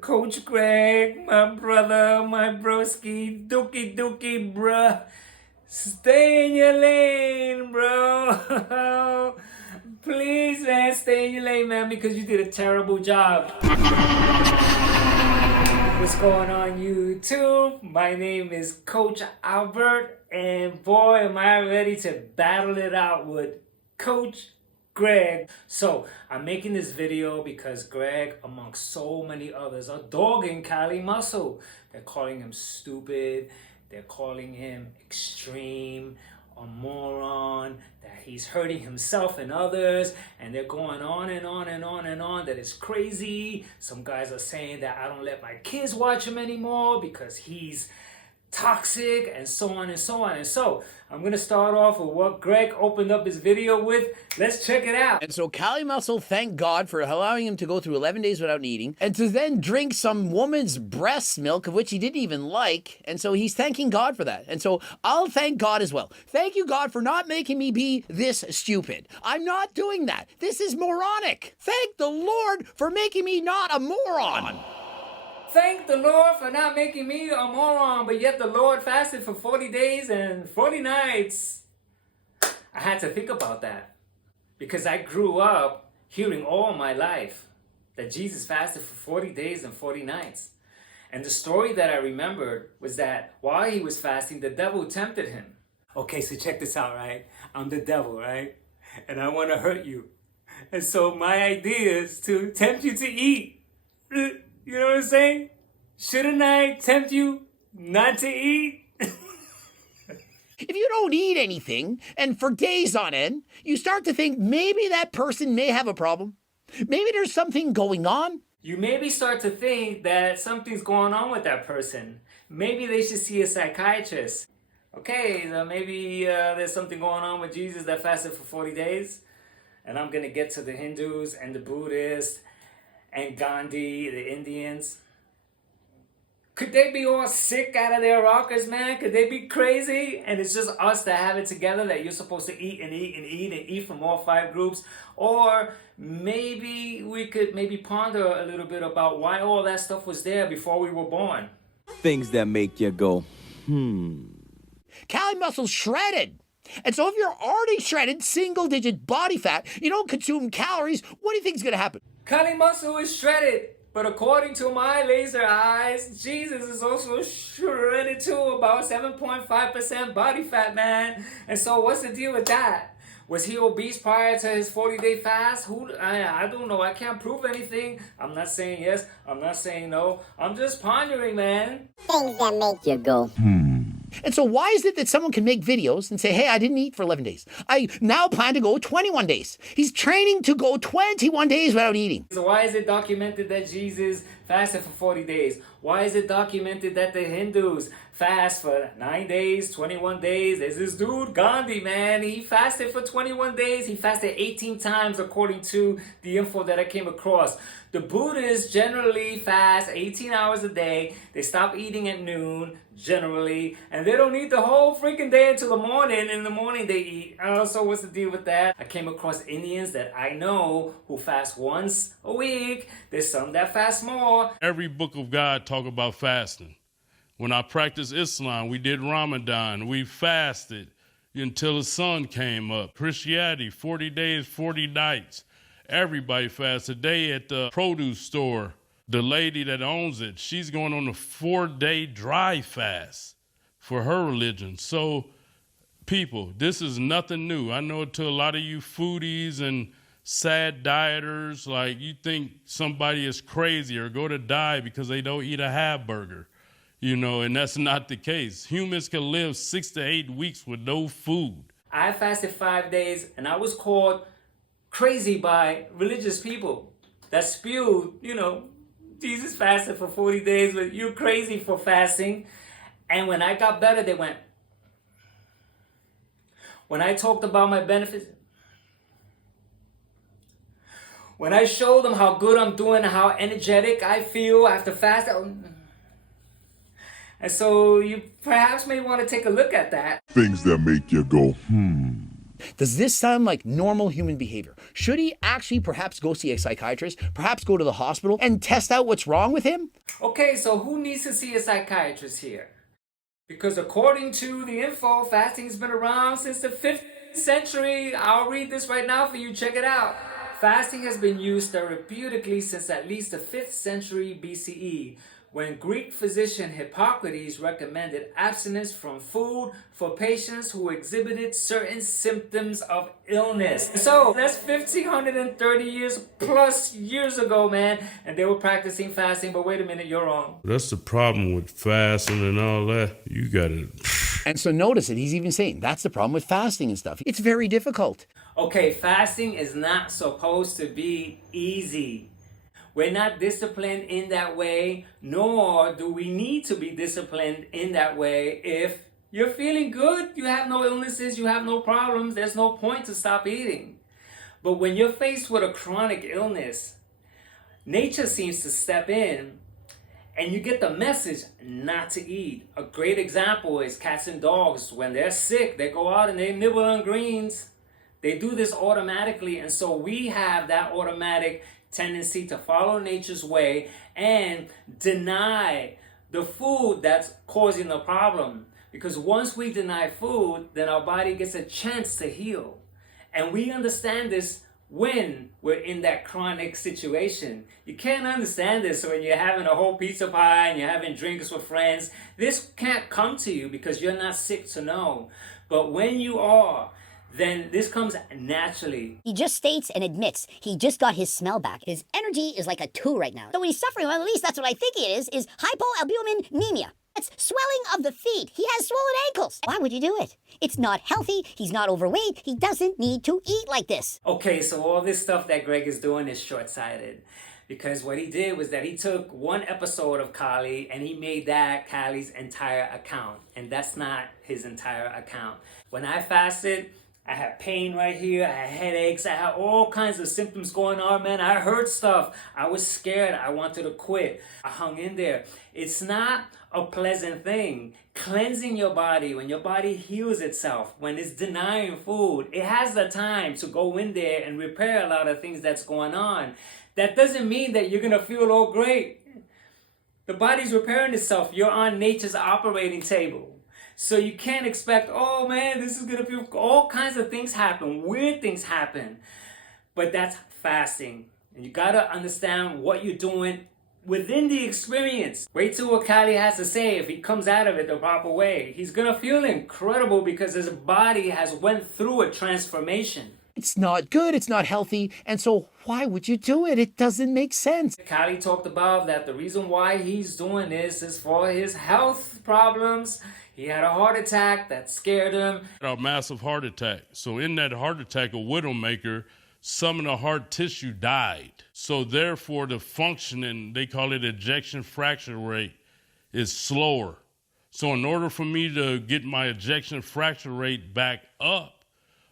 Coach Greg, my brother, my broski, dookie, bruh. Stay in your lane, bro. Please, man, stay in your lane, man, because you did a terrible job. What's going on, YouTube? My name is Coach Albert, and boy, am I ready to battle it out with Coach Greg. So I'm making this video because Greg, amongst so many others, are dogging Cali Muscle. They're calling him stupid. They're calling him extreme, a moron, that he's hurting himself and others, and they're going on and on and on and on that it's crazy. Some guys are saying that I don't let my kids watch him anymore because he's toxic, and so on and so on. And so I'm gonna start off with what Greg opened up his video with. Let's check it out. And so Cali Muscle thanked God for allowing him to go through 11 days without eating, and to then drink some woman's breast milk, of which he didn't even like. And so he's thanking God for that. And so I'll thank God as well. Thank you, God, for not making me be this stupid. I'm not doing that. This is moronic. Thank the Lord for making me not a moron. Thank the Lord for not making me a moron, but yet the Lord fasted for 40 days and 40 nights. I had to think about that because I grew up hearing all my life that Jesus fasted for 40 days and 40 nights. And the story that I remembered was that while he was fasting, the devil tempted him. Okay, so check this out, right? I'm the devil, right? And I want to hurt you. And so my idea is to tempt you to eat. You know what I'm saying? Shouldn't I tempt you not to eat? If you don't eat anything, and for days on end, you start to think maybe that person may have a problem. Maybe there's something going on. You maybe start to think that something's going on with that person. Maybe they should see a psychiatrist. Okay, so maybe there's something going on with Jesus that fasted for 40 days. And I'm going to get to the Hindus and the Buddhists and Gandhi, the Indians. Could they be all sick out of their rockers, man? Could they be crazy? And it's just us that have it together, that you're supposed to eat and eat and eat and eat from all 5 groups? Or maybe we could ponder a little bit about why all that stuff was there before we were born. Things that make you go, Cali Muscle's shredded. And so if you're already shredded, single-digit body fat, you don't consume calories, what do you think is going to happen? Cali Muscle is shredded, but according to my laser eyes, Jesus is also shredded too, about 7.5% body fat, man. And so what's the deal with that? Was he obese prior to his 40-day fast? I don't know. I can't prove anything. I'm not saying yes. I'm not saying no. I'm just pondering, man. Things that make you go, And so why is it that someone can make videos and say, hey, I didn't eat for 11 days. I now plan to go 21 days. He's training to go 21 days without eating. So why is it documented that Jesus fasted for 40 days? Why is it documented that the Hindus fast for 9 days, 21 days? There's this dude, Gandhi, man. He fasted for 21 days. He fasted 18 times according to the info that I came across. The Buddhists generally fast 18 hours a day. They stop eating at noon, generally, and they don't eat the whole freaking day until the morning. In the morning they eat. So what's the deal with that? I came across Indians that I know who fast once a week. There's some that fast more. Every book of God talk about fasting. When I practiced Islam, we did Ramadan. We fasted until the sun came up. Christianity, 40 days, 40 nights. Everybody fasts. Today at the produce store, the lady that owns it, she's going on a 4-day dry fast for her religion. So, people, this is nothing new. I know to a lot of you foodies and sad dieters, like you think somebody is crazy or go to die because they don't eat a hamburger, you know, and that's not the case. Humans can live 6 to 8 weeks with no food. I fasted 5 days, and I was called crazy by religious people that spewed, Jesus fasted for 40 days, but you're crazy for fasting. And when I got better, they went. When I talked about my benefits, when I showed them how good I'm doing and how energetic I feel after fasting, and so you perhaps may want to take a look at that. Things that make you go, Does this sound like normal human behavior? Should he actually perhaps go see a psychiatrist, perhaps go to the hospital and test out what's wrong with him? Okay, so who needs to see a psychiatrist here? Because according to the info, fasting's been around since the 5th century. I'll read this right now for you. Check it out. Fasting has been used therapeutically since at least the 5th century BCE, when Greek physician Hippocrates recommended abstinence from food for patients who exhibited certain symptoms of illness. So that's 1530 years plus years ago, man, and they were practicing fasting. But wait a minute, you're wrong. That's the problem with fasting and all that. You got it. And so notice that he's even saying that's the problem with fasting and stuff. It's very difficult. Okay, fasting is not supposed to be easy. We're not disciplined in that way, nor do we need to be disciplined in that way. If you're feeling good, you have no illnesses, you have no problems, there's no point to stop eating. But when you're faced with a chronic illness, nature seems to step in and you get the message not to eat. A great example is cats and dogs. When they're sick, they go out and they nibble on greens. They do this automatically, and so we have that automatic tendency to follow nature's way and deny the food that's causing the problem. Because once we deny food, then our body gets a chance to heal. And we understand this when we're in that chronic situation. You can't understand this when you're having a whole pizza pie and you're having drinks with friends. This can't come to you because you're not sick to know. But when you are, then this comes naturally. He just states and admits he just got his smell back. His energy is like a 2 right now. So what he's suffering, well, at least that's what I think it is hypoalbuminemia. It's swelling of the feet. He has swollen ankles. Why would you do it? It's not healthy. He's not overweight. He doesn't need to eat like this. Okay, so all this stuff that Greg is doing is short-sighted. Because what he did was that he took one episode of Kali and he made that Kali's entire account. And that's not his entire account. When I fasted, I had pain right here, I had headaches, I had all kinds of symptoms going on, man. I heard stuff. I was scared. I wanted to quit. I hung in there. It's not a pleasant thing. Cleansing your body, when your body heals itself, when it's denying food, it has the time to go in there and repair a lot of things that's going on. That doesn't mean that you're going to feel all great. The body's repairing itself. You're on nature's operating table. So you can't expect, oh man, this is going to feel, all kinds of things happen, weird things happen. But that's fasting. And you got to understand what you're doing within the experience. Wait till what Kali has to say if he comes out of it the proper way. He's going to feel incredible because his body has went through a transformation. It's not good, it's not healthy, and so why would you do it? It doesn't make sense. Kali talked about that the reason why he's doing this is for his health problems. He had a heart attack that scared him. A massive heart attack. So in that heart attack, a widowmaker, some of the heart tissue died. So therefore, the functioning, they call it ejection fraction rate, is slower. So in order for me to get my ejection fraction rate back up,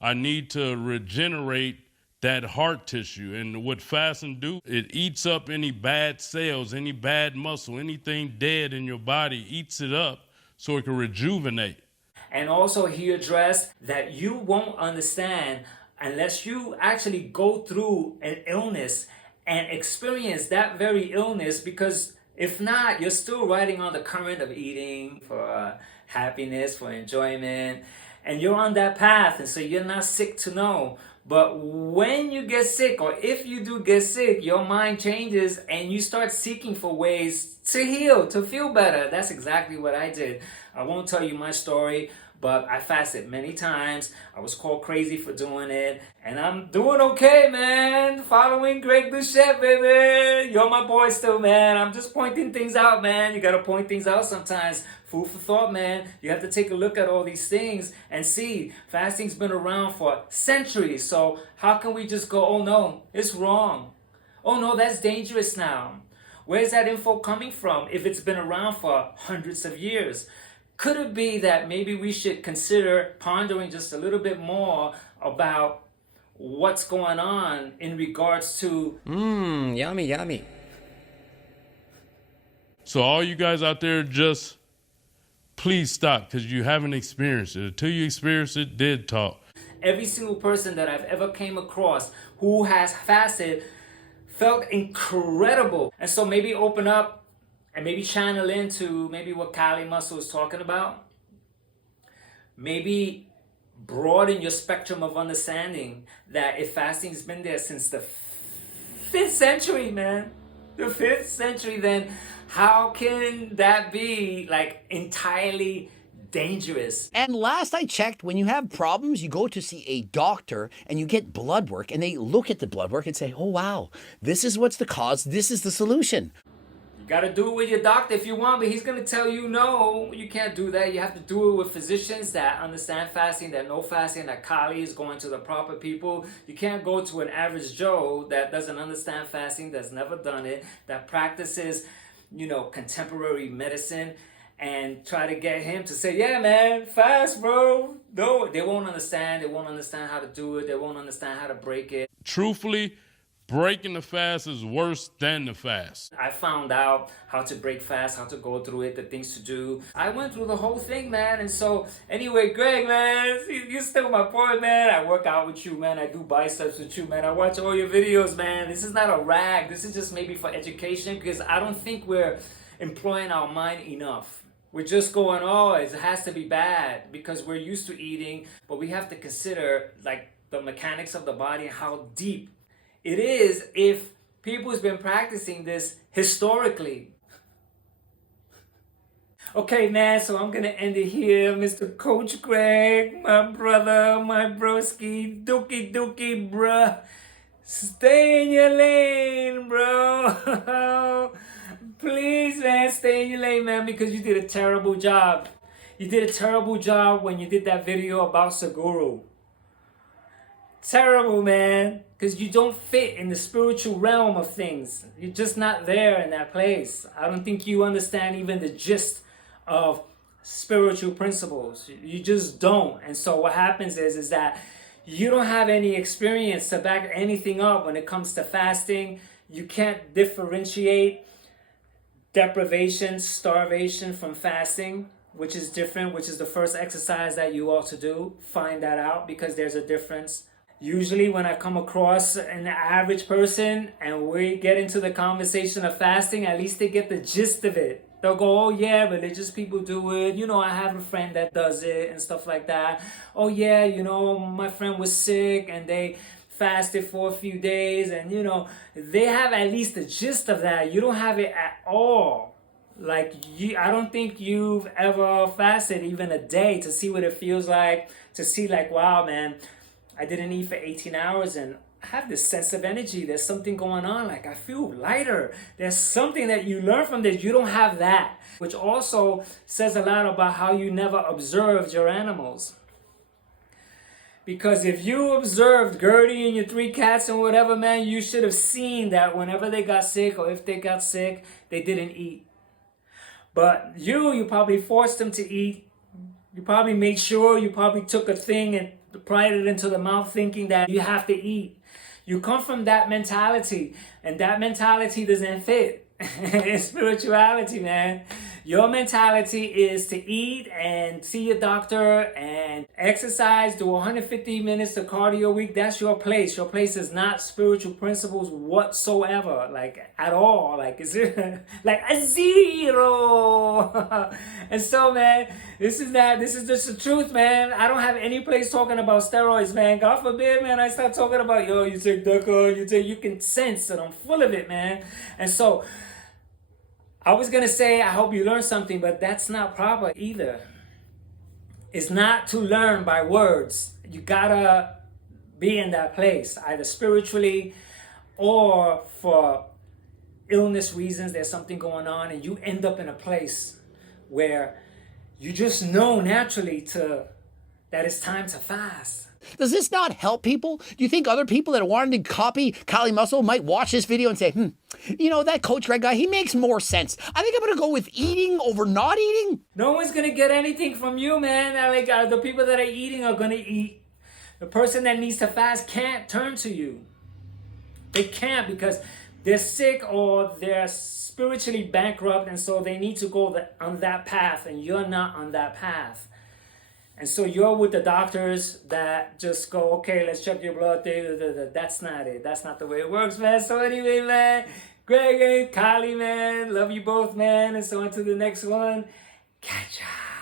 I need to regenerate that heart tissue. And what fasting do, it eats up any bad cells, any bad muscle, anything dead in your body, eats it up so it can rejuvenate. And also he addressed that you won't understand unless you actually go through an illness and experience that very illness, because if not, you're still riding on the current of eating for happiness, for enjoyment, and you're on that path, and so you're not sick to know. But when you get sick, or if you do get sick, your mind changes and you start seeking for ways to heal, to feel better. That's exactly what I did. I won't tell you my story, but I fasted many times. I was called crazy for doing it, and I'm doing okay, man. Following Greg the Chef, baby. You're my boy still, man. I'm just pointing things out, man. You gotta point things out sometimes. Food for thought, man. You have to take a look at all these things and see. Fasting's been around for centuries, so how can we just go, oh no, it's wrong. Oh no, that's dangerous now. Where's that info coming from if it's been around for hundreds of years? Could it be that maybe we should consider pondering just a little bit more about what's going on in regards to... Yummy, yummy. So all you guys out there, just please stop, because you haven't experienced it. Until you experience it, dead talk. Every single person that I've ever came across who has fasted felt incredible. And so maybe open up and maybe channel into maybe what Kali Muscle is talking about. Maybe broaden your spectrum of understanding that if fasting's been there since the 5th century, man, the 5th century, then how can that be like entirely dangerous? And last I checked, when you have problems, you go to see a doctor and you get blood work, and they look at the blood work and say, oh wow, this is what's the cause, this is the solution. You gotta do it with your doctor if you want, but he's gonna tell you no, you can't do that. You have to do it with physicians that understand fasting, that know fasting, that Kali is going to the proper people. You can't go to an average Joe that doesn't understand fasting, that's never done it, that practices, contemporary medicine, and try to get him to say, yeah, man, fast, bro. No, they won't understand. They won't understand how to do it. They won't understand how to break it. Truthfully, breaking the fast is worse than the fast. I found out how to break fast, how to go through it, the things to do. I went through the whole thing, man. And so, anyway, Greg, man, you're still my boy, man. I work out with you, man. I do biceps with you, man. I watch all your videos, man. This is not a rag. This is just maybe for education, because I don't think we're employing our mind enough. We're just going, oh, it has to be bad because we're used to eating, but we have to consider like the mechanics of the body and how deep it is if people's been practicing this historically. Okay, man, so I'm gonna end it here. Mr. Coach Greg, my brother, my broski, dookie, bruh. Stay in your lane, bro. Please, man, stay in your lane, man, because you did a terrible job. You did a terrible job when you did that video about Saguru. Terrible, man, because you don't fit in the spiritual realm of things. You're just not there in that place. I don't think you understand even the gist of spiritual principles. You just don't. And so what happens is that you don't have any experience to back anything up when it comes to fasting. You can't differentiate deprivation, starvation from fasting, which is different, which is the first exercise that you ought to do. Find that out, because there's a difference. Usually when I come across an average person and we get into the conversation of fasting, at least they get the gist of it. They'll go, oh yeah, religious people do it. I have a friend that does it and stuff like that. Oh yeah, my friend was sick and they fasted for a few days, and they have at least the gist of that. You don't have it at all. Like, I don't think you've ever fasted even a day to see what it feels like, to see like, wow, man, I didn't eat for 18 hours and I have this sense of energy. There's something going on. Like, I feel lighter. There's something that you learn from this. You don't have that, which also says a lot about how you never observed your animals. Because if you observed Gertie and your 3 cats and whatever, man, you should have seen that whenever they got sick, or if they got sick, they didn't eat. But you probably forced them to eat. You probably made sure, you probably took a thing and pried it into the mouth thinking that you have to eat. You come from that mentality, and that mentality doesn't fit in spirituality, man. Your mentality is to eat and see your doctor and exercise, do 150 minutes of cardio a week. That's your place. Your place is not spiritual principles whatsoever, like at all. Like, is it like a zero? And so, man, this is just the truth, man. I don't have any place talking about steroids, man. God forbid, man, I start talking about, you take Deca, you can sense that I'm full of it, man. And so, I was going to say, I hope you learned something, but that's not proper either. It's not to learn by words. You gotta be in that place, either spiritually or for illness reasons. There's something going on and you end up in a place where you just know naturally that it's time to fast. Does this not help people? Do you think other people that are wanting to copy Kali Muscle might watch this video and say, that Coach Greg guy, he makes more sense. I think I'm going to go with eating over not eating. No one's going to get anything from you, man. The people that are eating are going to eat. The person that needs to fast can't turn to you. They can't, because they're sick or they're spiritually bankrupt, and so they need to go on that path, and you're not on that path. And so you're with the doctors that just go, okay, let's check your blood. That's not it. That's not the way it works, man. So anyway, man, Greg and Kylie, man, love you both, man. And so on to the next one. Catch ya.